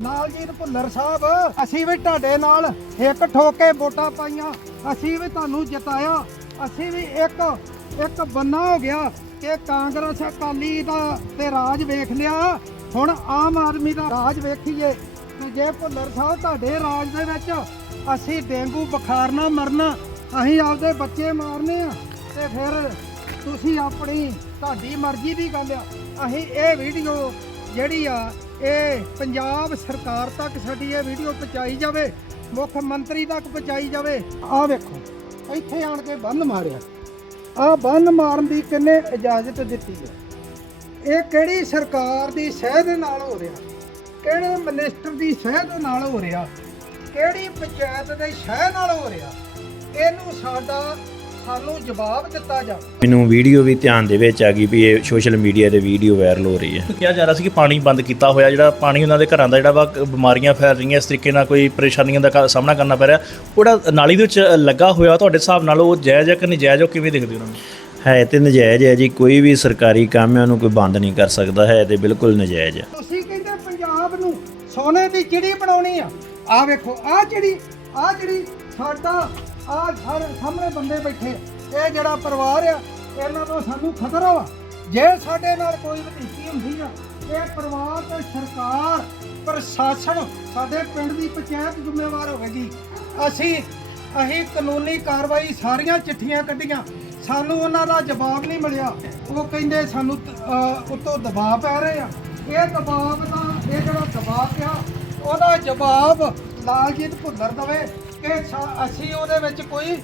ਨਾਲਜੀਤ ਭੁੱਲਰ ਸਾਹਿਬ, ਅਸੀਂ ਵੀ ਤੁਹਾਡੇ ਨਾਲ ਇੱਕ ਠੋਕੇ ਵੋਟਾਂ ਪਾਈਆਂ, ਅਸੀਂ ਵੀ ਤੁਹਾਨੂੰ ਜਿਤਾਇਆ, ਅਸੀਂ ਵੀ ਇੱਕ ਇੱਕ ਬੰਨਾ ਹੋ ਗਿਆ ਕਿ ਕਾਂਗਰਸ ਅਕਾਲੀ ਦਾ ਤੇ ਰਾਜ ਵੇਖ ਲਿਆ, ਹੁਣ ਆਮ ਆਦਮੀ ਦਾ ਰਾਜ ਵੇਖੀਏ ਕਿ ਜੇ ਭੁੱਲਰ ਸਾਹਿਬ ਤੁਹਾਡੇ ਰਾਜ ਦੇ ਵਿੱਚ ਅਸੀਂ ਡੇਂਗੂ ਬੁਖਾਰ ਨਾਲ ਮਰਨਾ, ਅਸੀਂ ਆਪਦੇ ਬੱਚੇ ਮਾਰਨੇ ਆ, ਤੇ ਫਿਰ ਤੁਸੀਂ ਆਪਣੀ ਤੁਹਾਡੀ ਮਰਜ਼ੀ ਦੀ ਗੱਲ ਆ, ਅਸੀਂ ਇਹ ਵੀਡੀਓ ਜਿਹੜੀ ਆ ਇਹ ਪੰਜਾਬ ਸਰਕਾਰ ਤੱਕ ਸਾਡੀ ਇਹ ਵੀਡੀਓ ਪਹੁੰਚਾਈ ਜਾਵੇ, ਮੁੱਖ ਮੰਤਰੀ ਤੱਕ ਪਹੁੰਚਾਈ ਜਾਵੇ। ਆਹ ਵੇਖੋ, ਇੱਥੇ ਆਣ ਕੇ ਬੰਨ ਮਾਰਿਆ। ਆਹ ਬੰਨ ਮਾਰਨ ਦੀ ਕਿੰਨੇ ਇਜਾਜ਼ਤ ਦਿੱਤੀ ਹੈ। ਇਹ ਕਿਹੜੀ ਸਰਕਾਰ ਦੀ ਸਹਿ ਦੇ ਨਾਲ ਹੋ ਰਿਹਾ? ਕਿਹੜੇ ਮਿਨਿਸਟਰ ਦੀ ਸਹਿ ਦੇ ਨਾਲ ਹੋ ਰਿਹਾ? ਕਿਹੜੀ ਪੰਚਾਇਤ ਦੇ ਸਹਿ ਨਾਲ ਹੋ ਰਿਹਾ? ਇਹਨੂੰ ਸਾਡਾ ਸਾਨੂੰ ਜਵਾਬ ਦਿੱਤਾ ਜਾਵੇ। ਮੈਨੂੰ ਵੀਡੀਓ ਵੀ ਧਿਆਨ ਦੇ ਵਿੱਚ ਆ ਗਈ ਵੀ ਇਹ ਸੋਸ਼ਲ ਮੀਡੀਆ ਤੇ ਵੀਡੀਓ ਵਾਇਰਲ ਹੋ ਰਹੀ ਹੈ। ਕਿਹਾ ਜਾ ਰਿਹਾ ਸੀ ਕਿ ਪਾਣੀ ਬੰਦ ਕੀਤਾ ਹੋਇਆ ਜਿਹੜਾ ਪਾਣੀ ਉਹਨਾਂ ਦੇ ਘਰਾਂ ਦਾ ਜਿਹੜਾ ਵਾ ਬਿਮਾਰੀਆਂ ਫੈਲ ਰਹੀਆਂ ਇਸ ਤਰੀਕੇ ਨਾਲ ਕੋਈ ਪਰੇਸ਼ਾਨੀਆਂ ਦਾ ਸਾਹਮਣਾ ਕਰਨਾ ਪੈ ਰਿਹਾ। ਉਹਦਾ ਨਾਲੀ ਦੇ ਵਿੱਚ ਲੱਗਾ ਹੋਇਆ ਤੁਹਾਡੇ ਹਿਸਾਬ ਨਾਲ ਉਹ ਜਾਇਜ਼ ਹੈ ਕਿ ਨਜਾਇਜ਼ ਉਹ ਕਿਵੇਂ ਦੇਖਦੇ ਉਹਨਾਂ ਨੂੰ? ਹੈ ਤੇ ਨਜਾਇਜ਼ ਹੈ ਜੀ ਕੋਈ ਵੀ ਸਰਕਾਰੀ ਕੰਮ ਹੈ ਉਹਨੂੰ ਕੋਈ ਬੰਦ ਨਹੀਂ ਕਰ ਸਕਦਾ ਹੈ ਤੇ ਬਿਲਕੁਲ ਨਜਾਇਜ਼ ਹੈ। ਤੁਸੀਂ ਕਹਿੰਦੇ ਪੰਜਾਬ ਨੂੰ ਸੋਨੇ ਦੀ ਚਿੜੀ ਬਣਾਉਣੀ ਆ। ਆ ਵੇਖੋ ਆ ਚਿੜੀ ਆ ਜਿਹੜੀ ਸਾਡਾ ਆ ਘਰ ਸਾਹਮਣੇ ਬੰਦੇ ਬੈਠੇ। ਇਹ ਜਿਹੜਾ ਪਰਿਵਾਰ ਆ ਇਹਨਾਂ ਤੋਂ ਸਾਨੂੰ ਖਤਰਾ ਵਾ। ਜੇ ਸਾਡੇ ਨਾਲ ਕੋਈ ਵਧੀਕੀ ਹੁੰਦੀ ਆ ਇਹ ਪਰਿਵਾਰ ਤੇ ਸਰਕਾਰ ਪ੍ਰਸ਼ਾਸਨ ਸਾਡੇ ਪਿੰਡ ਦੀ ਪੰਚਾਇਤ ਜ਼ਿੰਮੇਵਾਰ ਹੋਵੇਗੀ। ਅਸੀਂ ਅਸੀਂ ਕਾਨੂੰਨੀ ਕਾਰਵਾਈ ਸਾਰੀਆਂ ਚਿੱਠੀਆਂ ਕੱਢੀਆਂ। ਸਾਨੂੰ ਉਹਨਾਂ ਦਾ ਜਵਾਬ ਨਹੀਂ ਮਿਲਿਆ। ਉਹ ਕਹਿੰਦੇ ਸਾਨੂੰ ਅਹ, ਉੱਤੋਂ ਦਬਾਅ ਪੈ ਰਹੇ ਆ। ਇਹ ਦਬਾਅ ਦਾ ਇਹ ਜਿਹੜਾ ਦਬਾਅ ਆ ਉਹਦਾ ਜਵਾਬ ਲਾਲਜੀਤ ਭੁੱਲਰ ਦਵੇ। ਕਿ ਸਾ- ਅਸੀਂ ਉਹਦੇ ਵਿੱਚ ਕੋਈ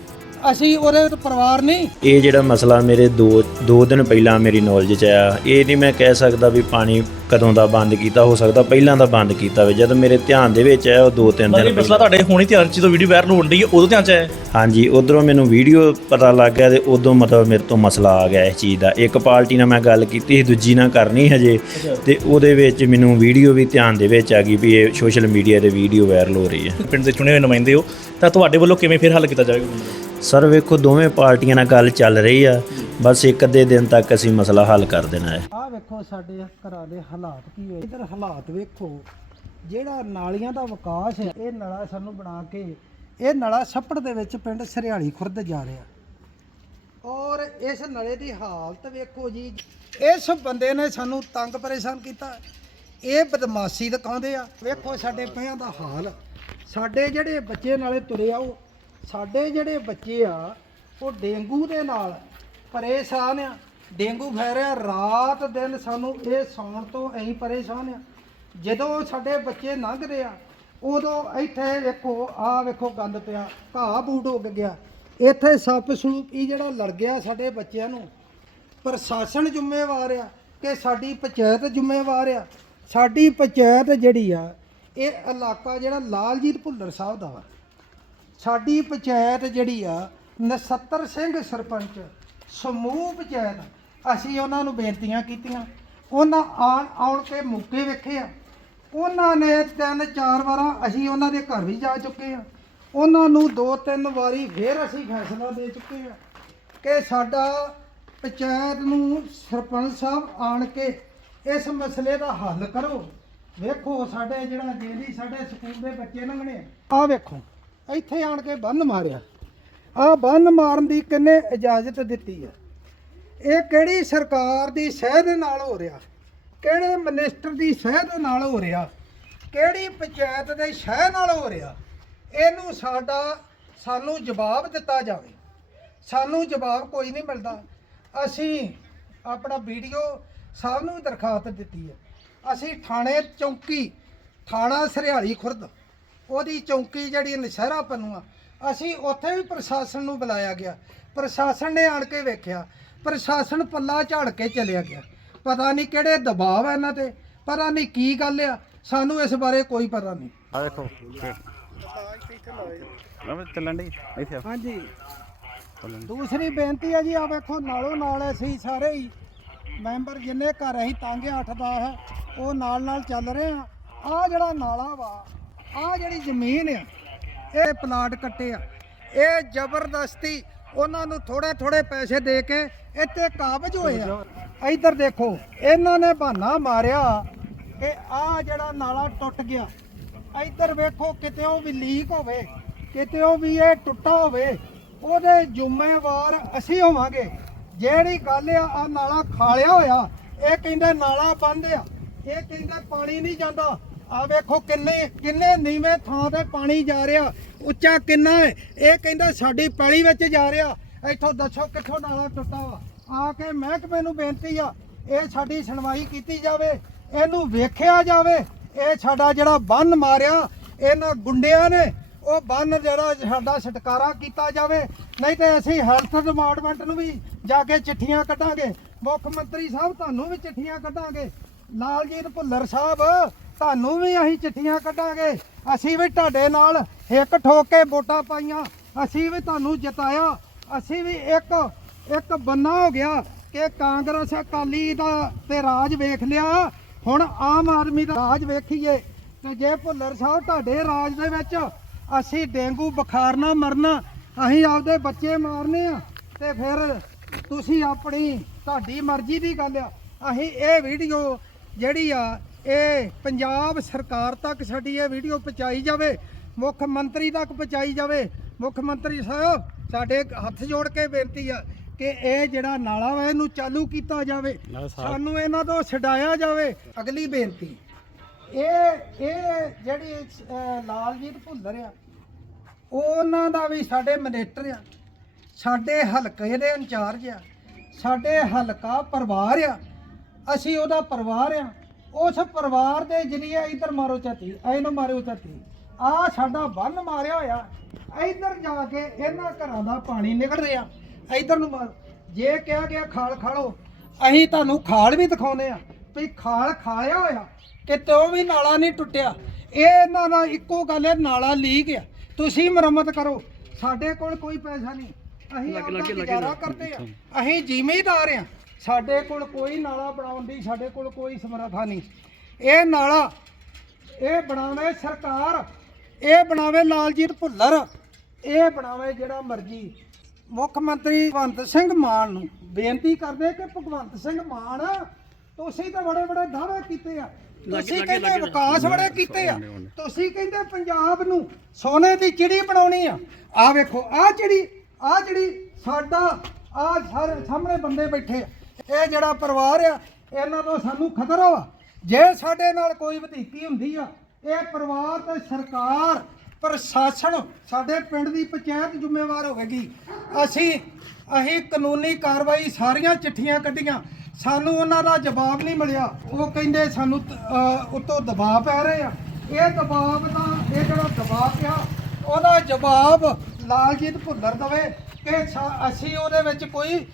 ਅਸੀਂ ਉਹਦੇ ਵਿੱਚ ਪਰਿਵਾਰ ਨਹੀਂ। ਇਹ ਜਿਹੜਾ ਮਸਲਾ ਮੇਰੇ 2 2 ਦਿਨ ਪਹਿਲਾਂ ਮੇਰੀ ਨੌਲੇਜ 'ਚ ਆਇਆ ਇਹ ਨਹੀਂ ਮੈਂ ਕਹਿ ਸਕਦਾ ਵੀ ਪਾਣੀ ਕਦੋਂ ਦਾ ਬੰਦ ਕੀਤਾ ਹੋ ਸਕਦਾ ਪਹਿਲਾਂ ਦਾ ਬੰਦ ਕੀਤਾ ਹੋਵੇ ਜਦ ਮੇਰੇ ਧਿਆਨ ਦੇ ਵਿੱਚ ਆਇਆ ਉਹ 2-3 ਮਤਲਬ ਦਿਨ ਮਸਲਾ ਤੁਹਾਡੇ ਹੁਣੀ ਧਿਆਨ ਚ ਜਦੋਂ ਵੀਡੀਓ ਵਾਇਰਲ ਹੋਣ ਦੀ ਉਦੋਂ ਧਿਆਨ ਚ ਆਇਆ? ਹਾਂਜੀ ਉਧਰੋਂ ਮੈਨੂੰ ਵੀਡੀਓ ਪਤਾ ਲੱਗ ਗਿਆ ਤੇ ਉਦੋਂ ਮਤਲਬ ਮੇਰੇ ਤੋਂ ਮਸਲਾ ਆ ਗਿਆ ਇਸ ਚੀਜ਼ ਦਾ। ਇੱਕ ਪਾਰਟੀ ਨਾਲ ਮੈਂ ਗੱਲ ਕੀਤੀ ਸੀ ਦੂਜੀ ਨਾਲ ਕਰਨੀ ਹਜੇ। ਤੇ ਉਹਦੇ ਵਿੱਚ ਮੈਨੂੰ ਵੀਡੀਓ ਵੀ ਧਿਆਨ ਦੇ ਵਿੱਚ ਆ ਗਈ ਵੀ ਇਹ ਸੋਸ਼ਲ ਮੀਡੀਆ ਤੇ ਵੀਡੀਓ ਵਾਇਰਲ ਹੋ ਰਹੀ ਹੈ। ਪਿੰਡ ਦੇ ਚੁਣੇ ਹੋਏ ਨੁਮਾਇੰਦੇ ਹੋ ਤਾਂ ਤੁਹਾਡੇ ਵੱਲੋਂ ਕਿਵੇਂ ਫਿਰ ਹੱਲ ਕੀਤਾ ਜਾਵੇਗਾ? ਸਰ ਵੇਖੋ ਦੋਵੇਂ ਪਾਰਟੀਆਂ ਨਾਲ ਗੱਲ ਚੱਲ ਰਹੀ ਆ, ਬਸ ਇੱਕ ਅੱਧੇ ਦਿਨ ਤੱਕ ਅਸੀਂ ਮਸਲਾ ਹੱਲ ਕਰ ਦੇਣਾ ਹੈ। ਆਹ ਵੇਖੋ ਸਾਡੇ ਘਰਾਂ ਦੇ ਹਾਲਾਤ ਕੀ ਹੋਏ। ਇਧਰ ਹਾਲਾਤ ਵੇਖੋ, ਜਿਹੜਾ ਨਾਲੀਆਂ ਦਾ ਵਿਕਾਸ ਹੈ, ਇਹ ਨਲਾ ਸਾਨੂੰ ਬਣਾ ਕੇ, ਇਹ ਨਲਾ ਛੱਪੜ ਦੇ ਵਿੱਚ ਪਿੰਡ ਸਰਿਆਲੀ ਖੁਰਦ ਜਾ ਰਿਹਾ। ਔਰ ਇਸ ਨਲੇ ਦੀ ਹਾਲਤ ਵੇਖੋ ਜੀ, ਇਸ ਬੰਦੇ ਨੇ ਸਾਨੂੰ ਤੰਗ ਪਰੇਸ਼ਾਨ ਕੀਤਾ। ਇਹ ਬਦਮਾਸ਼ੀ ਦਿਖਾਉਂਦੇ ਆ। ਵੇਖੋ ਸਾਡੇ ਪਿਆਂ ਦਾ ਹਾਲ। ਸਾਡੇ ਜਿਹੜੇ ਬੱਚੇ ਨਾਲੇ ਤੁਰੇ ਆ, ਉਹ ਸਾਡੇ ਜਿਹੜੇ ਬੱਚੇ ਆ, ਉਹ ਡੇਂਗੂ ਦੇ ਨਾਲ ਪਰੇਸ਼ਾਨ ਆ। ਡੇਂਗੂ ਫੈਰਿਆ ਰਾਤ ਦਿਨ ਸਾਨੂੰ ਇਹ ਸੌਣ ਤੋਂ ਅਸੀਂ ਪਰੇਸ਼ਾਨ ਆ। ਜਦੋਂ ਸਾਡੇ ਬੱਚੇ ਲੰਘਦੇ ਆ, ਉਦੋਂ ਇੱਥੇ ਵੇਖੋ ਆਹ ਵੇਖੋ ਗੰਦ ਪਿਆ, ਘਾਹ ਬੂਟ ਉੱਗ ਗਿਆ। ਇੱਥੇ ਸੱਪ ਸਲੂਕ ਇਹ ਜਿਹੜਾ ਲੜ ਗਿਆ ਸਾਡੇ ਬੱਚਿਆਂ ਨੂੰ। ਪ੍ਰਸ਼ਾਸਨ ਜ਼ਿੰਮੇਵਾਰ ਆ ਕਿ ਸਾਡੀ ਪੰਚਾਇਤ ਜ਼ਿੰਮੇਵਾਰ ਆ। ਸਾਡੀ ਪੰਚਾਇਤ ਜਿਹੜੀ ਆ, ਇਹ ਇਲਾਕਾ ਜਿਹੜਾ ਲਾਲਜੀਤ ਭੁੱਲਰ ਸਾਹਿਬ ਦਾ ਵਾ। ਸਾਡੀ ਪੰਚਾਇਤ ਜਿਹੜੀ ਆ, ਨਸੱਤਰ ਸਿੰਘ ਸਰਪੰਚ, ਸਮੂਹ ਪੰਚਾਇਤ, ਅਸੀਂ ਉਹਨਾਂ ਨੂੰ ਬੇਨਤੀਆਂ ਕੀਤੀਆਂ। ਉਹਨਾਂ ਆਣ ਆਉਣ ਕੇ ਮੌਕੇ ਵੇਖੇ ਆ। ਉਹਨਾਂ ਨੇ ਤਿੰਨ ਚਾਰ ਵਾਰਾਂ ਅਸੀਂ ਉਹਨਾਂ ਦੇ ਘਰ ਵੀ ਜਾ ਚੁੱਕੇ ਆ। ਉਹਨਾਂ ਨੂੰ ਦੋ ਤਿੰਨ ਵਾਰੀ ਫੇਰ ਅਸੀਂ ਫੈਸਲਾ ਦੇ ਚੁੱਕੇ ਆ ਕਿ ਸਾਡਾ ਪੰਚਾਇਤ ਨੂੰ ਸਰਪੰਚ ਸਾਹਿਬ ਆਣ ਕੇ ਇਸ ਮਸਲੇ ਦਾ ਹੱਲ ਕਰੋ। ਵੇਖੋ ਸਾਡੇ ਜਿਹੜਾ ਜਿਹੜੀ ਸਾਡੇ ਸਕੂਲ ਦੇ ਬੱਚੇ ਲੰਘਣੇ ਆ। ਆਹ ਵੇਖੋ। ਇੱਥੇ ਆਣ ਕੇ ਬੰਨ ਮਾਰਿਆ। ਆਹ ਬੰਨ ਮਾਰਨ ਦੀ ਕਿੰਨੇ ਇਜਾਜ਼ਤ ਦਿੱਤੀ ਹੈ? ਇਹ ਕਿਹੜੀ ਸਰਕਾਰ ਦੀ ਸਹਿ ਦੇ ਨਾਲ ਹੋ ਰਿਹਾ? ਕਿਹੜੇ ਮਿਨਿਸਟਰ ਦੀ ਸਹਿ ਦੇ ਨਾਲ ਹੋ ਰਿਹਾ? ਕਿਹੜੀ ਪੰਚਾਇਤ ਦੇ ਸਹਿ ਨਾਲ ਹੋ ਰਿਹਾ? ਇਹਨੂੰ ਸਾਡਾ, ਸਾਨੂੰ ਜਵਾਬ ਦਿੱਤਾ ਜਾਵੇ। ਸਾਨੂੰ ਜਵਾਬ ਕੋਈ ਨਹੀਂ ਮਿਲਦਾ। ਅਸੀਂ ਆਪਣਾ ਵੀਡੀਓ ਸਭ ਨੂੰ ਦਰਖਾਸਤ ਦਿੱਤੀ ਹੈ। ਅਸੀਂ ਥਾਣੇ ਚੌਂਕੀ, ਥਾਣਾ ਸਰਿਆਲੀ ਖੁਰਦ ਉਹਦੀ ਚੌਂਕੀ ਜਿਹੜੀ ਨਸ਼ਹਿਰਾ ਪੰਨੂਆ ਅਸੀਂ ਉੱਥੇ ਵੀ ਪ੍ਰਸ਼ਾਸਨ ਨੂੰ ਬੁਲਾਇਆ ਗਿਆ। ਪ੍ਰਸ਼ਾਸਨ ਨੇ ਆਣ ਕੇ ਵੇਖਿਆ ਪ੍ਰਸ਼ਾਸਨ ਪੱਲਾ ਝਾੜ ਕੇ ਚਲਿਆ ਗਿਆ। ਪਤਾ ਨਹੀਂ ਕਿਹੜੇ ਦਬਾਅ ਹੈ ਇਹਨਾਂ ਤੇ ਪਤਾ ਨਹੀਂ ਕੀ ਗੱਲ ਆ ਸਾਨੂੰ ਇਸ ਬਾਰੇ ਕੋਈ ਪਤਾ ਨਹੀਂ। ਆ ਦੇਖੋ। ਰਵ ਚੱਲਣ ਦੀ ਇੱਥੇ ਆ। ਹਾਂਜੀ। ਚੱਲਣ ਡਈ। ਦੂਸਰੀ ਬੇਨਤੀ ਹੈ ਜੀ ਆ ਵੇਖੋ ਨਾਲੋਂ ਨਾਲ ਅਸੀਂ ਸਾਰੇ ਹੀ ਮੈਂਬਰ ਜਿੰਨੇ ਘਰ ਅਸੀਂ ਤਾਂਗੇ 8 10 ਉਹ ਨਾਲ ਨਾਲ ਚੱਲ ਰਹੇ ਆ। ਆ ਜਿਹੜਾ ਨਾਲਾ ਵਾ ਆ ਜਿਹੜੀ ਜ਼ਮੀਨ ਆ, ਇਹ ਪਲਾਟ ਕੱਟੇ ਆ। ਇਹ ਜ਼ਬਰਦਸਤੀ ਉਹਨਾਂ ਨੂੰ ਥੋੜੇ ਥੋੜੇ ਪੈਸੇ ਦੇ ਕੇ ਇੱਥੇ ਕਾਬਜ ਹੋਏ ਆ। ਇੱਧਰ ਦੇਖੋ, ਇਹਨਾਂ ਨੇ ਬਹਾਨਾ ਮਾਰਿਆ ਕਿ ਆ ਜਿਹੜਾ ਨਾਲਾ ਟੁੱਟ ਗਿਆ। ਇੱਧਰ ਵੇਖੋ ਕਿਤੇੋਂ ਵੀ ਲੀਕ ਹੋਵੇ ਕਿਤੇ ਉਹ ਵੀ ਇਹ ਟੁੱਟਾ ਹੋਵੇ, ਉਹਦੇ ਜ਼ਿੰਮੇਵਾਰ ਅਸੀਂ ਹੋਵਾਂਗੇ। ਜਿਹੜੀ ਗੱਲ ਆ ਆ ਨਾਲਾ ਖਾਲਿਆ ਹੋਇਆ, ਇਹ ਕਹਿੰਦੇ ਨਾਲਾ ਬੰਦ ਆ। ਇਹ ਕਹਿੰਦੇ ਪਾਣੀ ਨਹੀਂ ਜਾਂਦਾ। ਆ ਵੇਖੋ ਕਿੰਨੇ ਕਿੰਨੇ ਨੀਵੇਂ ਥਾਂ ਤੇ ਪਾਣੀ ਜਾ ਰਿਹਾ। ਉੱਚਾ ਕਿੰਨਾ ਹੈ? ਇਹ ਕਹਿੰਦਾ ਸਾਡੀ ਪੈਲੀ ਵਿੱਚ ਜਾ ਰਿਹਾ। ਇੱਥੋਂ ਦੱਸੋ ਕਿੱਥੋਂ ਨਾਲਾ ਟੁੱਟਾ ਵਾ? ਆ ਕੇ ਮਹਿਕਮੇ ਨੂੰ ਬੇਨਤੀ ਆ, ਇਹ ਸਾਡੀ ਸੁਣਵਾਈ ਕੀਤੀ ਜਾਵੇ, ਇਹਨੂੰ ਵੇਖਿਆ ਜਾਵੇ। ਇਹ ਸਾਡਾ ਜਿਹੜਾ ਬੰਨ ਮਾਰਿਆ, ਇਹਨਾਂ ਗੁੰਡਿਆਂ ਨੇ, ਉਹ ਬੰਨ ਜਿਹੜਾ ਸਾਡਾ ਛਟਕਾਰਾ ਕੀਤਾ ਜਾਵੇ। ਨਹੀਂ ਤੇ ਅਸੀਂ ਹੈਲਥ ਡਿਪਾਰਟਮੈਂਟ ਨੂੰ ਵੀ ਜਾ ਕੇ ਚਿੱਠੀਆਂ ਕੱਢਾਂਗੇ। ਮੁੱਖ ਮੰਤਰੀ ਸਾਹਿਬ ਤੁਹਾਨੂੰ ਵੀ ਚਿੱਠੀਆਂ ਕੱਢਾਂਗੇ। ਲਾਲਜੀਤ ਭੁੱਲਰ ਸਾਹਿਬ ਤੁਹਾਨੂੰ ਵੀ ਅਸੀਂ ਚਿੱਠੀਆਂ ਕੱਢਾਂਗੇ। ਅਸੀਂ ਵੀ ਤੁਹਾਡੇ ਨਾਲ ਇੱਕ ਠੋਕ ਕੇ ਵੋਟਾਂ ਪਾਈਆਂ। ਅਸੀਂ ਵੀ ਤੁਹਾਨੂੰ ਜਿਤਾਇਆ। ਅਸੀਂ ਵੀ ਇੱਕ ਇੱਕ ਬੰਨਾ ਹੋ ਗਿਆ ਕਿ ਕਾਂਗਰਸ ਅਕਾਲੀ ਦਾ ਤੇ ਰਾਜ ਵੇਖ ਲਿਆ। ਹੁਣ ਆਮ ਆਦਮੀ ਦਾ ਰਾਜ ਵੇਖੀਏ ਤੇ ਜੇ ਭੁੱਲਰ ਸਾਹਿਬ ਤੁਹਾਡੇ ਰਾਜ ਦੇ ਵਿੱਚ ਅਸੀਂ ਡੇਂਗੂ ਬੁਖਾਰ ਨਾਲ ਮਰਨਾ, ਅਸੀਂ ਆਪਦੇ ਬੱਚੇ ਮਾਰਨੇ ਆ ਤੇ ਫਿਰ ਤੁਸੀਂ ਆਪਣੀ ਤੁਹਾਡੀ ਮਰਜ਼ੀ ਦੀ ਗੱਲ ਆ। ਅਸੀਂ ਇਹ ਵੀਡੀਓ ਜਿਹੜੀ ਆ ਇਹ ਪੰਜਾਬ ਸਰਕਾਰ ਤੱਕ ਸਾਡੀ ਇਹ ਵੀਡੀਓ ਪਹੁੰਚਾਈ ਜਾਵੇ ਮੁੱਖ ਮੰਤਰੀ ਤੱਕ ਪਹੁੰਚਾਈ ਜਾਵੇ ਮੁੱਖ ਮੰਤਰੀ ਸਾਹਿਬ ਸਾਡੇ ਹੱਥ ਜੋੜ ਕੇ ਬੇਨਤੀ ਆ ਕਿ ਇਹ ਜਿਹੜਾ ਨਾਲਾ ਵਾ ਇਹਨੂੰ ਚਾਲੂ ਕੀਤਾ ਜਾਵੇ ਸਾਨੂੰ ਇਹਨਾਂ ਤੋਂ ਛਡਾਇਆ ਜਾਵੇ। ਅਗਲੀ ਬੇਨਤੀ ਇਹ ਇਹ ਜਿਹੜੀ ਲਾਲਜੀਤ ਭੁੱਲਰ ਆ ਉਹਨਾਂ ਦਾ ਵੀ ਸਾਡੇ ਮਨੇਟਰ ਆ ਸਾਡੇ ਹਲਕੇ ਦੇ ਇੰਚਾਰਜ ਆ ਸਾਡੇ ਹਲਕਾ ਪਰਿਵਾਰ ਆ ਅਸੀਂ ਉਹਦਾ ਪਰਿਵਾਰ ਆ ਉਸ ਪਰਿਵਾਰ ਦੇ ਜਰੀਏ ਇਧਰ ਮਾਰੋ ਚਾਤੀ ਇਹਨੂੰ ਮਾਰਿਓ ਚਾਤੀ ਆ ਸਾਡਾ ਬੰਨ ਮਾਰਿਆ ਹੋਇਆ। ਇਧਰ ਜਾ ਕੇ ਇਹਨਾਂ ਘਰਾਂ ਦਾ ਪਾਣੀ ਨਿਕਲ ਰਿਹਾ। ਇਧਰ ਨੂੰ ਮਾਰ। ਜੇ ਕਿਹਾ ਗਿਆ ਖਾਲ ਖਾਲੋ, ਅਸੀਂ ਤੁਹਾਨੂੰ ਖਾਲ ਵੀ ਦਿਖਾਉਨੇ ਆ। ਵੀ ਖਾਲ ਖਾਲਿਆ ਹੋਇਆ। ਕਿਤੇ ਉਹ ਵੀ ਨਾਲਾ ਨਹੀਂ ਟੁੱਟਿਆ। ਇਹ ਇਹਨਾਂ ਦਾ ਇੱਕੋ ਗੱਲ ਹੈ, ਨਾਲਾ ਲੀਕ ਆ। ਤੁਸੀਂ ਮੁਰੰਮਤ ਕਰੋ। ਸਾਡੇ ਕੋਲ ਕੋਈ ਪੈਸਾ ਨਹੀਂ। ਅਸੀਂ ਆਪਣਾ ਗੁਜ਼ਾਰਾ ਕਰਦੇ ਆ। ਅਸੀਂ ਜ਼ਿਮੀਦਾਰ ਆ। ਸਾਡੇ ਕੋਲ ਕੋਈ ਨਾਲਾ ਬਣਾਉਣ ਦੀ ਸਾਡੇ ਕੋਲ ਕੋਈ ਸਮਰੱਥਾ ਨਹੀਂ। ਇਹ ਨਾਲਾ ਇਹ ਬਣਾਵੇ ਸਰਕਾਰ ਇਹ ਬਣਾਵੇ ਲਾਲਜੀਤ ਭੁੱਲਰ ਇਹ ਬਣਾਵੇ ਜਿਹੜਾ ਮਰਜ਼ੀ। ਮੁੱਖ ਮੰਤਰੀ ਭਗਵੰਤ ਸਿੰਘ ਮਾਨ ਨੂੰ ਬੇਨਤੀ ਕਰਦੇ ਕਿ ਭਗਵੰਤ ਸਿੰਘ ਮਾਨ ਤੁਸੀਂ ਤਾਂ ਬੜੇ ਬੜੇ ਦਾਅਵੇ ਕੀਤੇ ਆ। ਤੁਸੀਂ ਕਹਿੰਦੇ ਵਿਕਾਸ ਬੜੇ ਕੀਤੇ ਆ। ਤੁਸੀਂ ਕਹਿੰਦੇ ਪੰਜਾਬ ਨੂੰ ਸੋਨੇ ਦੀ ਚਿੜੀ ਬਣਾਉਣੀ ਆ। ਆ ਵੇਖੋ ਆ ਚਿੜੀ ਆ ਜਿਹੜੀ ਸਾਡਾ ਆ ਸਾਰੇ ਸਾਹਮਣੇ ਬੰਦੇ ਬੈਠੇ ਆ, ਇਹ ਜਿਹੜਾ ਪਰਿਵਾਰ ਆ, ਇਹਨਾਂ ਤੋਂ ਸਾਨੂੰ ਖਤਰਾ ਵਾ। ਜੇ ਸਾਡੇ ਨਾਲ ਕੋਈ ਵਧੀਕੀ ਹੁੰਦੀ ਆ, ਇਹ ਪਰਿਵਾਰ ਤੇ ਸਰਕਾਰ, ਪ੍ਰਸ਼ਾਸਨ ਸਾਡੇ ਪਿੰਡ ਦੀ ਪੰਚਾਇਤ ਜ਼ਿੰਮੇਵਾਰ ਹੋਵੇਗੀ। ਅਸੀਂ ਅਸੀਂ ਕਾਨੂੰਨੀ ਕਾਰਵਾਈ ਸਾਰੀਆਂ ਚਿੱਠੀਆਂ ਕੱਢੀਆਂ, ਸਾਨੂੰ ਉਹਨਾਂ ਦਾ ਜਵਾਬ ਨਹੀਂ ਮਿਲਿਆ। ਉਹ ਕਹਿੰਦੇ ਸਾਨੂੰ ਉੱਤੋਂ ਦਬਾਅ ਪੈ ਰਹੇ ਆ। ਇਹ ਦਬਾਅ ਦਾ, ਇਹ ਜਿਹੜਾ ਦਬਾਅ ਪਿਆ, ਉਹਦਾ ਜਵਾਬ ਲਾਲਜੀਤ ਭੁੱਲਰ ਦਵੇ ਕਿ ਸਾ- ਅਸੀਂ ਉਹਦੇ ਵਿੱਚ ਕੋਈ,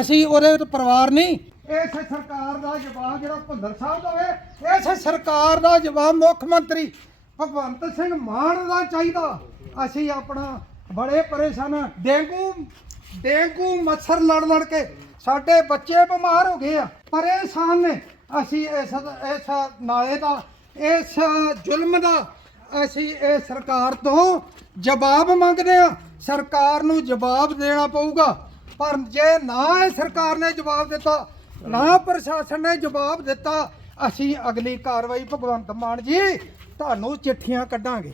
ਅਸੀਂ ਉਹਦੇ ਵਿੱਚ ਪਰਿਵਾਰ ਨਹੀਂ। ਇਸ ਸਰਕਾਰ ਦਾ ਜਵਾਬ ਜਿਹੜਾ ਭੁੱਲਰ ਸਾਹਿਬ ਦਵੇ ਇਸ ਸਰਕਾਰ ਦਾ ਜਵਾਬ ਮੁੱਖ ਮੰਤਰੀ ਭਗਵੰਤ ਸਿੰਘ ਮਾਨ ਦਾ ਚਾਹੀਦਾ। ਅਸੀਂ ਆਪਣਾ ਬੜੇ ਪਰੇਸ਼ਾਨ ਹਾਂ। ਡੇਂਗੂ ਡੇਂਗੂ ਮੱਛਰ ਲੜ ਲੜ ਕੇ ਸਾਡੇ ਬੱਚੇ ਬਿਮਾਰ ਹੋ ਗਏ ਆ। ਪਰੇਸ਼ਾਨ ਨੇ। ਅਸੀਂ ਇਸ ਇਸ ਨਾਲੇ ਦਾ, ਇਸ ਜ਼ੁਲਮ ਦਾ ਅਸੀਂ ਇਹ ਸਰਕਾਰ ਤੋਂ ਜਵਾਬ ਮੰਗਦੇ ਆ ਸਰਕਾਰ ਨੂੰ ਜਵਾਬ ਦੇਣਾ ਪਊਗਾ। ਪਰ ਜੇ ਨਾ ਇਹ ਸਰਕਾਰ ਨੇ ਜਵਾਬ ਦਿੱਤਾ, ਨਾ ਪ੍ਰਸ਼ਾਸਨ ਨੇ ਜਵਾਬ ਦਿੱਤਾ, ਅਸੀਂ ਅਗਲੀ ਕਾਰਵਾਈ ਭਗਵੰਤ ਮਾਨ ਜੀ ਤੁਹਾਨੂੰ ਚਿੱਠੀਆਂ ਕੱਢਾਂਗੇ।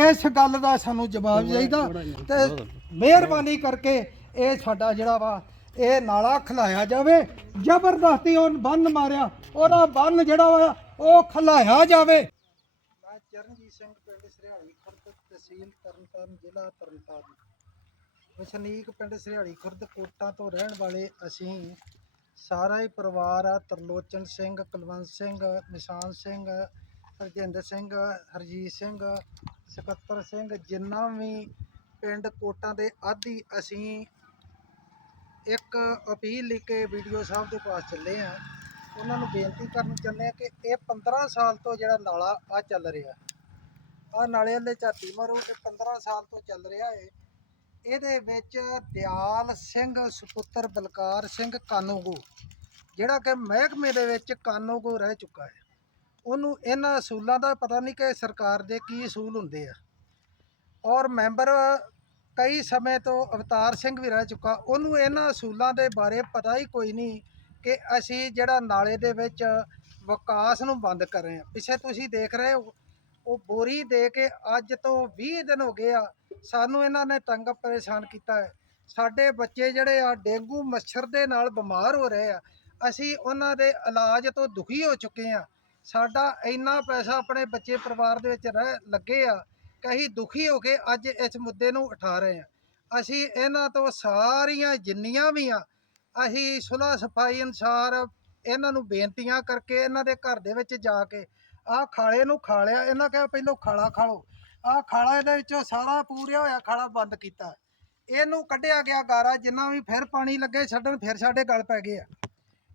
ਇਸ ਗੱਲ ਦਾ ਸਾਨੂੰ ਜਵਾਬ ਚਾਹੀਦਾ ਤੇ ਮਿਹਰਬਾਨੀ ਕਰਕੇ ਇਹ ਸਾਡਾ ਜਿਹੜਾ ਵਾ, ਇਹ ਨਾਲਾ ਖਲਾਇਆ ਜਾਵੇ। ਜ਼ਬਰਦਸਤੀ ਉਹ ਬੰਨ ਮਾਰਿਆ। ਉਹਦਾ ਬੰਨ ਜਿਹੜਾ ਵਾ, ਉਹ ਖਲਾਇਆ ਜਾਵੇ। ਚਰਨਜੀਤ ਸਿੰਘ ਪਿੰਡ ਸਰਿਆਲੀ ਖੁਰਦ ਤਹਿਸੀਲ ਤਰਨਤਾਰਨ, ਜ਼ਿਲ੍ਹਾ ਤਰਨਤਾਰਨ। ਵਸਨੀਕ ਪਿੰਡ ਸਰਿਆਲੀ ਖੁਰਦ ਕੋਟਾਂ ਤੋਂ ਰਹਿਣ ਵਾਲੇ ਅਸੀਂ ਸਾਰਾ ਹੀ ਪਰਿਵਾਰ ਆ, ਤਰਲੋਚਨ ਸਿੰਘ, ਕੁਲਵੰਤ ਸਿੰਘ, ਨਿਸ਼ਾਨ ਸਿੰਘ, ਹਰਜਿੰਦਰ ਸਿੰਘ, ਹਰਜੀਤ ਸਿੰਘ, ਸਕੱਤਰ ਸਿੰਘ, ਜਿੰਨਾ ਵੀ ਪਿੰਡ ਕੋਟਾਂ ਦੇ ਆਦੀ ਅਸੀਂ ਇੱਕ ਅਪੀਲ ਲਿਖ ਕੇ ਵੀਡੀਓ ਸਾਹਿਬ ਦੇ ਪਾਸ ਚੱਲੇ ਆ। ਉਹਨਾਂ ਨੂੰ ਬੇਨਤੀ ਕਰਨ ਚਾਹੁੰਦੇ ਆ ਕਿ ਇਹ 15 ਸਾਲ ਤੋਂ ਜਿਹੜਾ ਨਾਲਾ ਆ ਚੱਲ ਰਿਹਾ। ਆ ਨਾਲੇ ਦੇ ਝਾਤੀ ਮਾਰੋ, ਇਹ 15 ਸਾਲ ਤੋਂ ਚੱਲ ਰਿਹਾ ਏ। ਇਹਦੇ ਵਿੱਚ ਦਿਆਲ ਸਿੰਘ, ਸੁਪੁੱਤਰ ਬਲਕਾਰ ਸਿੰਘ ਕਾਨੂੰਗੋ, ਜਿਹੜਾ ਕਿ ਮਹਿਕਮੇ ਦੇ ਵਿੱਚ ਕਾਨੂੰਗੋ ਰਹਿ ਚੁੱਕਾ ਹੈ ਉਹਨੂੰ ਇਹਨਾਂ ਅਸੂਲਾਂ ਦਾ ਪਤਾ ਨਹੀਂ ਕਿ ਸਰਕਾਰ ਦੇ ਕੀ ਅਸੂਲ ਹੁੰਦੇ ਆ। ਔਰ ਮੈਂਬਰ ਕਈ ਸਮੇਂ ਤੋਂ ਅਵਤਾਰ ਸਿੰਘ ਵੀ ਰਹਿ ਚੁੱਕਾ। ਉਹਨੂੰ ਇਹਨਾਂ ਅਸੂਲਾਂ ਦੇ ਬਾਰੇ ਪਤਾ ਹੀ ਕੋਈ ਨਹੀਂ ਕਿ ਅਸੀਂ ਜਿਹੜਾ ਨਾਲੇ ਦੇ ਵਿੱਚ ਵਿਕਾਸ ਨੂੰ ਬੰਦ ਕਰ ਰਹੇ ਹਾਂ। ਪਿੱਛੇ ਤੁਸੀਂ ਦੇਖ ਰਹੇ ਹੋ, ਉਹ ਬੋਰੀ ਦੇ ਕੇ ਅੱਜ ਤੋਂ 20 ਦਿਨ ਹੋ ਗਏ ਆ, ਸਾਨੂੰ ਇਹਨਾਂ ਨੇ ਤੰਗ ਪਰੇਸ਼ਾਨ ਕੀਤਾ ਹੈ। ਸਾਡੇ ਬੱਚੇ ਜਿਹੜੇ ਆ, ਡੇਂਗੂ ਮੱਛਰ ਦੇ ਨਾਲ ਬਿਮਾਰ ਹੋ ਰਹੇ ਆ। ਅਸੀਂ ਉਹਨਾਂ ਦੇ ਇਲਾਜ ਤੋਂ ਦੁਖੀ ਹੋ ਚੁੱਕੇ ਆ ਸਾਡਾ ਇੰਨਾ ਪੈਸਾ ਆਪਣੇ ਬੱਚੇ ਪਰਿਵਾਰ ਦੇ ਵਿੱਚ ਰਹਿ, ਲੱਗੇ ਆ ਕਿ ਅਸੀਂ ਦੁਖੀ ਹੋ ਕੇ ਅੱਜ ਇਸ ਮੁੱਦੇ ਨੂੰ ਉਠਾ ਰਹੇ ਆ ਅਸੀਂ ਇਹਨਾਂ ਤੋਂ ਸਾਰੀਆਂ ਜਿੰਨੀਆਂ ਵੀ ਆ ਅਸੀਂ ਸੁਲ੍ਹਾ ਸਫ਼ਾਈ ਅਨਸਾਰ ਇਹਨਾਂ ਨੂੰ ਬੇਨਤੀਆਂ ਕਰਕੇ ਇਹਨਾਂ ਦੇ ਘਰ ਦੇ ਵਿੱਚ ਜਾ ਕੇ ਆਹ ਖਾਲੇ ਨੂੰ ਖਾਲਿਆ, ਇਹਨਾਂ ਕਿਹਾ ਪਹਿਲੋਂ ਖਾਲਾ ਖਾਲੋ। ਆਹ ਖਾਲਾ ਇਹਦੇ ਵਿੱਚੋਂ ਸਾਰਾ ਪੂਰਿਆ ਹੋਇਆ ਖਾਲਾ ਬੰਦ ਕੀਤਾ। ਇਹਨੂੰ ਕੱਢਿਆ ਗਿਆ ਗਾਰਾ, ਜਿੰਨਾ ਵੀ ਫਿਰ ਪਾਣੀ ਲੱਗੇ ਛੱਡਣ, ਫਿਰ ਸਾਡੇ ਗਲ ਪੈ ਗਏ ਆ।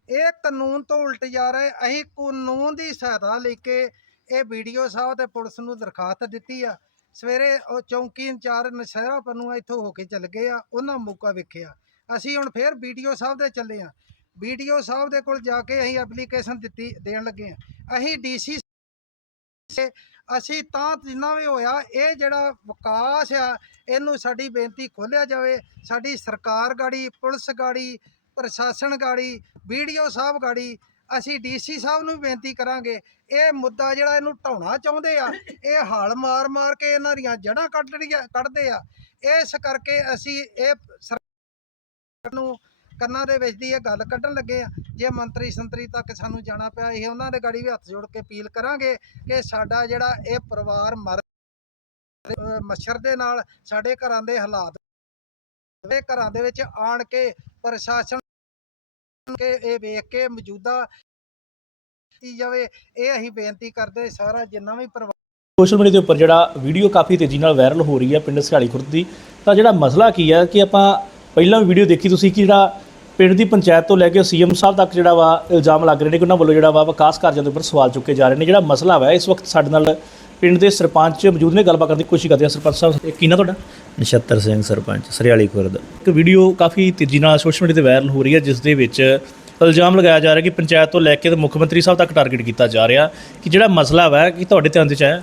ਇਹ ਕਾਨੂੰਨ ਤੋਂ ਉਲਟ ਜਾ ਰਹੇ, ਅਸੀਂ ਕਾਨੂੰਨ ਦੀ ਸਹਾਇਤਾ ਲੈ ਕੇ ਇਹ ਵੀਡੀਓ ਸਾਹਿਬ ਤੇ ਪੁਲਿਸ ਨੂੰ ਦਰਖਾਸਤ ਦਿੱਤੀ ਆ। ਸਵੇਰੇ ਉਹ ਚੌਂਕੀ ਇੰਚਾਰਜ ਨਸ਼ਹਿਰਾ ਪੰਨੂ ਇੱਥੋਂ ਹੋ ਕੇ ਚੱਲ ਗਏ ਆ, ਉਹਨਾਂ ਮੌਕਾ ਵੇਖਿਆ। ਅਸੀਂ ਹੁਣ ਫੇਰ ਵੀਡੀਓ ਸਾਹਿਬ ਦੇ ਚੱਲੇ ਆ ਵੀਡੀਓ ਸਾਹਿਬ ਦੇ ਕੋਲ ਜਾ ਕੇ ਅਸੀਂ ਐਪਲੀਕੇਸ਼ਨ ਦਿੱਤੀ, ਦੇਣ ਲੱਗੇ ਆ ਅਸੀਂ ਡੀਸੀ ਅਸੀਂ ਤਾਂ ਜਿੰਨਾ ਵੀ ਹੋਇਆ, ਇਹ ਜਿਹੜਾ ਵਿਕਾਸ ਆ, ਇਹਨੂੰ ਸਾਡੀ ਬੇਨਤੀ ਖੋਲਿਆ ਜਾਵੇ। ਸਾਡੀ ਸਰਕਾਰ ਗਾੜੀ, ਪੁਲਿਸ ਗਾੜੀ, ਪ੍ਰਸ਼ਾਸਨ ਗਾੜੀ ਵੀਡੀਓ ਸਾਹਿਬ ਗਾੜੀ, ਅਸੀਂ ਡੀਸੀ ਸਾਹਿਬ ਨੂੰ ਵੀ ਬੇਨਤੀ ਕਰਾਂਗੇ। ਇਹ ਮੁੱਦਾ ਜਿਹੜਾ ਇਹਨੂੰ ਢਾਉਣਾ ਚਾਹੁੰਦੇ ਆ, ਇਹ ਹਾਲ ਮਾਰ ਮਾਰ ਕੇ ਇਹਨਾਂ ਦੀਆਂ ਜੜ੍ਹਾਂ ਕੱਢ ਕੱਢਦੇ ਆ। ਇਸ ਕਰਕੇ ਅਸੀਂ ਇਹ ਸਰਕਾਰ ਨੂੰ ਕੰਨਾਂ ਦੇ ਵਿੱਚ ਦੀ ਇਹ ਗੱਲ ਕੱਢਣ ਲੱਗੇ ਆ, ਜੇ ਮੰਤਰੀ ਸੰਤਰੀ ਤੱਕ ਸਾਨੂੰ ਜਾਣਾ ਪਿਆ, ਇਹ ਉਹਨਾਂ ਦੇ ਗਾੜੀ ਵੀ ਹੱਥ ਜੋੜ ਕੇ ਅਪੀਲ ਕਰਾਂਗੇ ਕਿ ਸਾਡਾ ਜਿਹੜਾ ਇਹ ਪਰਿਵਾਰ ਮਰ ਮੱਛਰ ਦੇ ਨਾਲ ਸਾਡੇ ਘਰਾਂ ਦੇ ਹਾਲਾਤ ਇਹ ਘਰਾਂ ਦੇ ਵਿੱਚ ਆਣ ਕੇ ਪ੍ਰਸ਼ਾਸਨ ਕੇ ਇਹ ਵੇਖ ਕੇ ਮੌਜੂਦਾ ਕੀਤੀ ਜਾਵੇ, ਇਹ ਅਸੀਂ ਬੇਨਤੀ ਕਰਦੇ ਸਾਰਾ ਜਿੰਨਾ ਵੀ ਪਰਿਵਾਰ ਸੋਸ਼ਲ ਮੀਡੀਆ ਦੇ ਉੱਪਰ ਜਿਹੜਾ ਵੀਡੀਓ ਕਾਫੀ ਤੇਜ਼ੀ ਨਾਲ ਵਾਇਰਲ ਹੋ ਰਹੀ ਹੈ ਪਿੰਡ ਸਿਆਲੀ ਖੁਰਦ ਦੀ, ਤਾਂ ਜਿਹੜਾ ਮਸਲਾ ਕੀ ਹੈ ਕਿ ਆਪਾਂ ਪਹਿਲਾਂ ਵੀ ਵੀਡੀਓ ਦੇਖੀ ਤੁਸੀਂ ਕਿ ਜਿਹੜਾ ਪਿੰਡ ਦੀ ਪੰਚਾਇਤ ਤੋਂ ਲੈ ਕੇ ਸੀਐਮ ਸਾਹਿਬ ਤੱਕ ਜਿਹੜਾ ਵਾ ਇਲਜ਼ਾਮ ਲੱਗ ਰਹੇ ਨੇ ਕਿ ਉਹਨਾਂ ਵੱਲੋਂ ਜਿਹੜਾ ਵਾ ਵਿਕਾਸ ਕਾਰਜਾਂ ਦੇ ਉੱਪਰ ਸਵਾਲ ਚੁੱਕੇ ਜਾ ਰਹੇ ਨੇ। ਜਿਹੜਾ ਮਸਲਾ ਵਾ ਇਸ ਵਕਤ ਸਾਡੇ ਨਾਲ ਪਿੰਡ ਦੇ ਸਰਪੰਚ ਮੌਜੂਦ ਨੇ। ਗੱਲਬਾਤ ਕਰਨ ਦੀ ਕੋਸ਼ਿਸ਼ ਕਰਦੇ ਹਾਂ ਸਰਪੰਚ ਸਾਹਿਬ ਇਹ ਕੀ ਨਾ ਤੁਹਾਡਾ? ਨਛੱਤਰ ਸਿੰਘ ਸਰਪੰਚ ਸਰਿਆਲੀ ਖੁਰਦ। ਇੱਕ ਵੀਡੀਓ ਕਾਫੀ ਤੇਜ਼ੀ ਨਾਲ ਸੋਸ਼ਲ ਮੀਡੀਆ ਤੇ ਵਾਇਰਲ ਹੋ ਰਹੀ ਹੈ ਜਿਸ ਦੇ ਵਿੱਚ ਇਲਜ਼ਾਮ ਲਗਾਇਆ ਜਾ ਰਿਹਾ ਕਿ ਪੰਚਾਇਤ ਤੋਂ ਲੈ ਕੇ ਤੇ ਮੁੱਖ ਮੰਤਰੀ ਸਾਹਿਬ ਤੱਕ ਟਾਰਗੇਟ ਕੀਤਾ ਜਾ ਰਿਹਾ ਕਿ ਜਿਹੜਾ ਮਸਲਾ ਵਾ ਕਿ ਤੁਹਾਡੇ ਧਿਆਨ ਦੇ ਚ ਆਇਆ?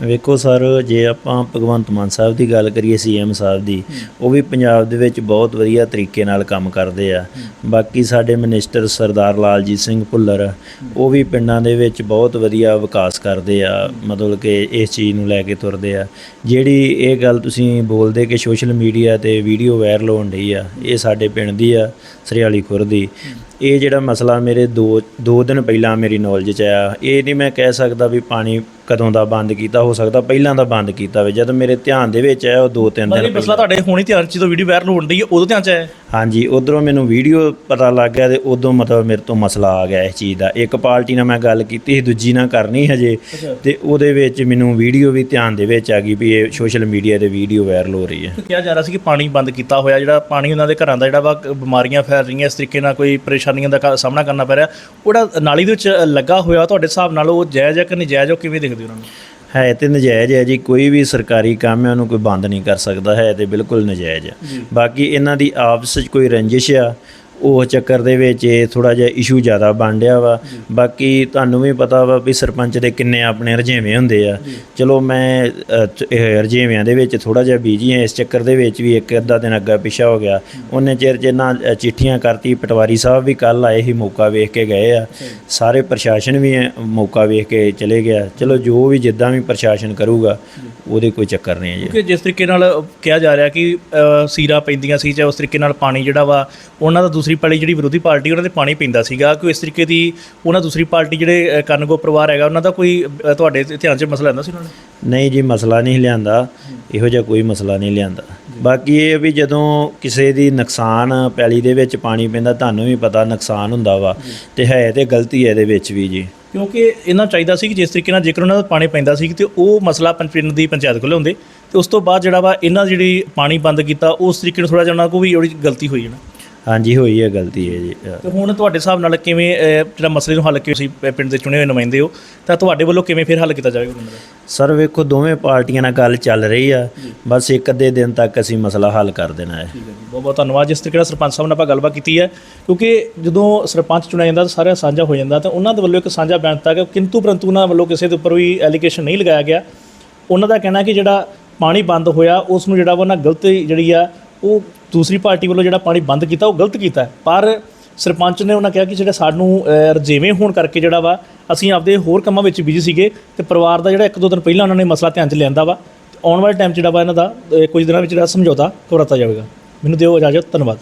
ਵੇਖੋ ਸਰ, ਜੇ ਆਪਾਂ ਭਗਵੰਤ ਮਾਨ ਸਾਹਿਬ ਦੀ ਗੱਲ ਕਰੀਏ ਸੀਐਮ ਸਾਹਿਬ ਦੀ, ਉਹ ਵੀ ਪੰਜਾਬ ਦੇ ਵਿੱਚ ਬਹੁਤ ਵਧੀਆ ਤਰੀਕੇ ਨਾਲ ਕੰਮ ਕਰਦੇ ਆ। ਬਾਕੀ ਸਾਡੇ ਮਿਨਿਸਟਰ ਸਰਦਾਰ ਲਾਲਜੀਤ ਸਿੰਘ ਭੁੱਲਰ, ਉਹ ਵੀ ਪਿੰਡਾਂ ਦੇ ਵਿੱਚ ਬਹੁਤ ਵਧੀਆ ਵਿਕਾਸ ਕਰਦੇ ਆ, ਮਤਲਬ ਕਿ ਇਸ ਚੀਜ਼ ਨੂੰ ਲੈ ਕੇ ਤੁਰਦੇ ਆ। ਜਿਹੜੀ ਇਹ ਗੱਲ ਤੁਸੀਂ ਬੋਲਦੇ ਕਿ ਸੋਸ਼ਲ ਮੀਡੀਆ ਤੇ ਵੀਡੀਓ ਵਾਇਰਲ ਹੋਣ ਡਈ ਆ, ਇਹ ਸਾਡੇ ਪਿੰਡ ਦੀ ਆ ਸਰਿਆਲੀ ਖੁਰ ਦੀ। ਇਹ ਜਿਹੜਾ ਮਸਲਾ ਮੇਰੇ ਦੋ ਦੋ ਦਿਨ ਪਹਿਲਾਂ ਮੇਰੀ ਨੌਲੇਜ 'ਚ ਆਇਆ ਇਹ ਨਹੀਂ ਮੈਂ ਕਹਿ ਸਕਦਾ ਵੀ ਪਾਣੀ ਕਦੋਂ ਦਾ ਬੰਦ ਕੀਤਾ ਹੋ ਸਕਦਾ ਪਹਿਲਾਂ ਦਾ ਬੰਦ ਕੀਤਾ ਹੋਵੇ। ਜਦ ਮੇਰੇ ਧਿਆਨ ਦੇ ਵਿੱਚ ਆਇਆ ਉਹ ਦੋ ਤਿੰਨ ਪਰ ਦਿਨ ਇਹ ਮਸਲਾ ਤੁਹਾਡੇ ਹੁਣੇ ਧਿਆਨ ਚ ਜਦੋਂ ਵੀਡੀਓ ਵਾਇਰਲ ਹੋਣ ਦੀ ਹੈ ਉਦੋਂ ਧਿਆਨ ਚ ਆਇਆ? ਹਾਂਜੀ ਉਧਰੋਂ ਮੈਨੂੰ ਵੀਡੀਓ ਪਤਾ ਲੱਗ ਗਿਆ ਤੇ ਉਦੋਂ ਮਤਲਬ ਮੇਰੇ ਤੋਂ ਮਸਲਾ ਆ ਗਿਆ ਇਸ ਚੀਜ਼ ਦਾ। ਇੱਕ ਪਾਰਟੀ ਨਾਲ ਮੈਂ ਗੱਲ ਕੀਤੀ ਸੀ ਦੂਜੀ ਨਾਲ ਕਰਨੀ ਹਜੇ। ਤੇ ਉਹਦੇ ਵਿੱਚ ਮੈਨੂੰ ਵੀਡੀਓ ਵੀ ਧਿਆਨ ਦੇ ਵਿੱਚ ਆ ਗਈ ਵੀ ਇਹ ਸੋਸ਼ਲ ਮੀਡੀਆ ਤੇ ਵੀਡੀਓ ਵਾਇਰਲ ਹੋ ਰਹੀ ਹੈ। ਕਿਹਾ ਜਾ ਰਿਹਾ ਸੀ ਕਿ ਪਾਣੀ ਬੰਦ ਕੀਤਾ ਹੋਇਆ ਜਿਹੜਾ ਪਾਣੀ ਉਹਨਾਂ ਦੇ ਘਰਾਂ ਦਾ ਜਿਹੜਾ ਵਾ ਬਿਮਾਰੀਆਂ ਫੈਲ ਰਹੀਆਂ ਇਸ ਤਰੀਕੇ ਨਾਲ ਕੋਈ ਪਰੇਸ਼ਾਨੀਆਂ ਦਾ ਸਾਹਮਣਾ ਕਰਨਾ ਪੈ ਰਿਹਾ। ਉਹਦਾ ਨਾਲੀ ਦੇ ਵਿੱਚ ਲੱਗਾ ਹੋਇਆ ਤੁਹਾਡੇ ਹਿਸਾਬ ਨਾਲ ਉਹ ਜਾਇਜ਼ ਹੈ ਕਿ ਨਜਾਇਜ਼ ਹੋ ਕਿਵੇਂ ਦੇਖਦੇ ਹੋ ਉਹਨਾਂ ਨੂੰ? ਹੈ ਤੇ ਨਜਾਇਜ਼ ਹੈ ਜੀ ਕੋਈ ਵੀ ਸਰਕਾਰੀ ਕੰਮ ਹੈ ਉਹਨੂੰ ਕੋਈ ਬੰਦ ਨਹੀਂ ਕਰ ਸਕਦਾ ਹੈ ਤੇ ਬਿਲਕੁਲ ਨਜਾਇਜ਼ ਹੈ। ਬਾਕੀ ਇਹਨਾਂ ਦੀ ਆਪਸ ਵਿੱਚ ਕੋਈ ਰੰਜਿਸ਼ ਆ ਉਹ ਚੱਕਰ ਦੇ ਵਿੱਚ ਇਹ ਥੋੜਾ ਜਿਹਾ ਇਸ਼ੂ ਜ਼ਿਆਦਾ ਬਣ ਰਿਹਾ ਵਾ। ਬਾਕੀ ਤੁਹਾਨੂੰ ਵੀ ਪਤਾ ਵਾ ਵੀ ਸਰਪੰਚ ਦੇ ਕਿੰਨੇ ਆਪਣੇ ਰਜੇਵੇਂ ਹੁੰਦੇ ਆ। ਚਲੋ ਮੈਂ ਰਜੇਵਿਆਂ ਦੇ ਵਿੱਚ ਥੋੜਾ ਜਿਹਾ ਬੀਜੀ ਹਾਂ ਇਸ ਚੱਕਰ ਦੇ ਵਿੱਚ ਵੀ ਇੱਕ ਅੱਧਾ ਦਿਨ ਅੱਗਾ ਪਿਛਾ ਹੋ ਗਿਆ। ਉਹਨੇ ਚਿਰ ਜਿੰਨਾ ਅ, ਚਿੱਠੀਆਂ ਕਰਤੀ ਪਟਵਾਰੀ ਸਾਹਿਬ ਵੀ ਕੱਲ ਆਏ ਸੀ ਮੌਕਾ ਵੇਖ ਕੇ ਗਏ ਆ। ਸਾਰੇ ਪ੍ਰਸ਼ਾਸਨ ਵੀ ਮੌਕਾ ਵੇਖ ਕੇ ਚਲੇ ਗਿਆ। ਚਲੋ ਜੋ ਵੀ ਜਿੱਦਾਂ ਵੀ ਪ੍ਰਸ਼ਾਸਨ ਕਰੂਗਾ ਉਹਦੇ ਕੋਈ ਚੱਕਰ ਨਹੀਂ ਹੈ ਜੀ। ਕਿ ਜਿਸ ਤਰੀਕੇ ਨਾਲ ਕਿਹਾ ਜਾ ਰਿਹਾ ਕਿ ਸੀਰਾ ਪੈਂਦੀਆਂ ਸੀ ਜਾਂ ਉਸ ਤਰੀਕੇ ਨਾਲ ਪਾਣੀ ਜਿਹੜਾ ਵਾ ਉਹਨਾਂ ਦਾ ਦੂਸਰੀ ਪਾਰਟੀ ਜਿਹੜੀ ਵਿਰੋਧੀ ਪਾਰਟੀ ਉਹਨਾਂ ਦੇ ਪਾਣੀ ਪੈਂਦਾ ਸੀਗਾ। ਕਿ ਇਸ ਤਰੀਕੇ ਦੀ ਉਹਨਾਂ ਦੂਸਰੀ ਪਾਰਟੀ ਜਿਹੜੇ ਕਨਗੋ ਪਰਿਵਾਰ ਹੈਗਾ ਉਹਨਾਂ ਦਾ ਕੋਈ ਅ, ਤੁਹਾਡੇ ਧਿਆਨ 'ਚ ਮਸਲਾ ਆਉਂਦਾ ਸੀ ਉਹਨਾਂ ਨੇ ਨਹੀਂ ਜੀ ਮਸਲਾ ਨਹੀਂ ਲਿਆਂਦਾ। ਇਹੋ ਜਿਹਾ ਕੋਈ ਮਸਲਾ ਨਹੀਂ ਲਿਆਂਦਾ। ਬਾਕੀ ਇਹ ਵੀ ਜਦੋਂ ਕਿਸੇ ਦੀ ਨੁਕਸਾਨ ਪੈਲੀ ਦੇ ਵਿੱਚ ਪਾਣੀ ਪੈਂਦਾ ਤੁਹਾਨੂੰ ਵੀ ਪਤਾ ਨੁਕਸਾਨ ਹੁੰਦਾ ਵਾ। ਤੇ ਹੈ ਤੇ ਗਲਤੀ ਹੈ ਇਹਦੇ ਵਿੱਚ ਵੀ ਜੀ। ਕਿਉਂਕਿ ਇਹਨਾਂ ਚਾਹੀਦਾ ਸੀ ਕਿ ਜਿਸ ਤਰੀਕੇ ਨਾਲ ਜੇਕਰ ਉਹਨਾਂ ਦਾ ਪਾਣੀ ਪੈਂਦਾ ਸੀ ਤੇ ਉਹ ਮਸਲਾ ਪੰਚ ਪਿੰਡ ਦੀ ਪੰਚਾਇਤ ਕੋਲ ਹੁੰਦੇ ਤੇ ਉਸ ਤੋਂ ਬਾਅਦ ਜਿਹੜਾ ਵਾ ਇਹਨਾਂ ਜਿਹੜੀ ਪਾਣੀ ਬੰਦ ਕੀਤਾ ਉਸ ਤਰੀਕੇ ਨਾਲ ਥੋੜਾ ਜਿਹਾ ਉਹਨਾਂ ਕੋਲ ਵੀ ਉਹਦੀ ਗਲਤੀ ਹੋਈ ਹੈ ਨਾ। ਹਾਂਜੀ ਹੋਈ ਹੈ ਗਲਤੀ ਹੈ ਜੀ ਤੇ ਹੁਣ ਤੁਹਾਡੇ ਹਿਸਾਬ ਨਾਲ ਕਿਵੇਂ ਜਿਹੜਾ ਮਸਲੇ ਨੂੰ ਹੱਲ ਤੁਸੀਂ ਪ- ਪਿੰਡ ਦੇ ਚੁਣੇ ਹੋਏ ਨੁਮਾਇੰਦੇ ਹੋ ਤਾਂ ਤੁਹਾਡੇ ਵੱਲੋਂ ਕਿਵੇਂ ਫਿਰ ਹੱਲ ਕੀਤਾ ਜਾਵੇਗਾ ਸਰ ਵੇਖੋ ਦੋਵੇਂ ਪਾਰਟੀਆਂ ਨਾਲ ਗੱਲ ਚੱਲ ਰਹੀ ਆ। ਬਸ ਇੱਕ ਅੱਧੇ ਦਿਨ ਤੱਕ ਅਸੀਂ ਮਸਲਾ ਹੱਲ ਕਰ ਦੇਣਾ ਹੈ। ਠੀਕ ਹੈ ਜੀ ਬਹੁਤ ਬਹੁਤ ਧੰਨਵਾਦ। ਜਿਸ ਤਰੀਕੇ ਨਾਲ ਸਰਪੰਚ ਸਾਹਿਬ ਨਾਲ ਆਪਾਂ ਗੱਲਬਾਤ ਕੀਤੀ ਹੈ ਕਿਉਂਕਿ ਜਦੋਂ ਸਰਪੰਚ ਚੁਣਿਆ ਜਾਂਦਾ ਤਾਂ ਸਾਰਾ ਸਾਂਝਾ ਹੋ ਜਾਂਦਾ ਤਾਂ ਉਹਨਾਂ ਦੇ ਵੱਲੋਂ ਇੱਕ ਸਾਂਝਾ ਬਿਆਨ ਦਿੱਤਾ ਕਿ ਕਿੰਤੂ ਪਰੰਤੂ ਉਹਨਾਂ ਵੱਲੋਂ ਕਿਸੇ ਦੇ ਉੱਪਰ ਵੀ ਐਲੀਗੇਸ਼ਨ ਨਹੀਂ ਲਗਾਇਆ ਗਿਆ। ਉਹਨਾਂ ਦਾ ਕਹਿਣਾ ਕਿ ਜਿਹੜਾ ਪਾਣੀ ਬੰਦ ਹੋਇਆ ਉਸ ਨੂੰ ਜਿਹੜਾ ਵਾ ਉਹਨਾਂ ਗਲਤ ਜਿਹੜੀ ਆ ਉਹ ਦੂਸਰੀ ਪਾਰਟੀ ਵੱਲੋਂ ਜਿਹੜਾ ਪਾਣੀ ਬੰਦ ਕੀਤਾ, ਉਹ ਗਲਤ ਕੀਤਾ ਪਰ ਸਰਪੰਚ ਨੇ ਉਹਨਾਂ ਕਿਹਾ ਕਿ ਜਿਹੜਾ ਸਾਨੂੰ ਰਜੇਵੇਂ ਹੋਣ ਕਰਕੇ ਜਿਹੜਾ ਵਾ, ਅਸੀਂ ਆਪਦੇ ਹੋਰ ਕੰਮਾਂ ਵਿੱਚ ਬਿਜ਼ੀ ਸੀਗੇ ਤੇ ਪਰਿਵਾਰ ਦਾ ਜਿਹੜਾ ਇੱਕ ਦੋ ਦਿਨ ਪਹਿਲਾਂ ਉਹਨਾਂ ਨੇ ਮਸਲਾ ਧਿਆਨ 'ਚ ਲਿਆਂਦਾ ਵਾ, ਤੇ ਆਉਣ ਵਾਲੇ ਟਾਈਮ 'ਚ ਜਿਹੜਾ ਵਾ ਇਹਨਾਂ ਦਾ ਕੁਝ ਦਿਨਾਂ ਵਿੱਚ ਜਿਹੜਾ ਸਮਝੌਤਾ ਕਰਵਾਤਾ ਜਾਵੇਗਾ। ਮੈਨੂੰ ਦਿਓ ਇਜਾਜ਼ਤ, ਧੰਨਵਾਦ।